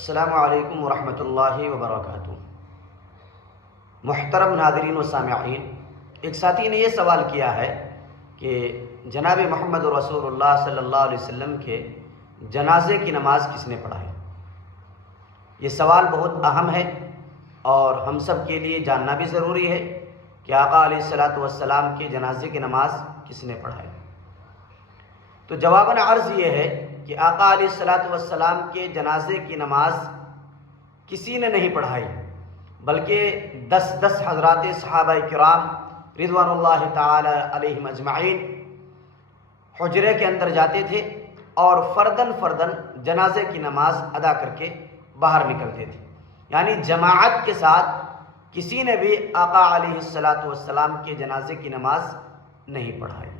السلام علیکم ورحمۃ اللہ وبرکاتہ۔ محترم ناظرین و سامعین، ایک ساتھی نے یہ سوال کیا ہے کہ جناب محمد رسول اللہ صلی اللہ علیہ وسلم کے جنازے کی نماز کس نے پڑھائی؟ یہ سوال بہت اہم ہے اور ہم سب کے لیے جاننا بھی ضروری ہے کہ آقا علیہ الصلاۃ والسلام کے جنازے کی نماز کس نے پڑھائی۔ تو جواباً عرض یہ ہے کہ آقا علیہ الصلاۃ والسلام کے جنازے کی نماز کسی نے نہیں پڑھائی، بلکہ 10 حضرات صحابہ کرام رضوان اللہ تعالی علیہم اجمعین حجرے کے اندر جاتے تھے اور فرداً جنازے کی نماز ادا کر کے باہر نکلتے تھے، یعنی جماعت کے ساتھ کسی نے بھی آقا علیہ الصلاۃ والسلام کے جنازے کی نماز نہیں پڑھائی۔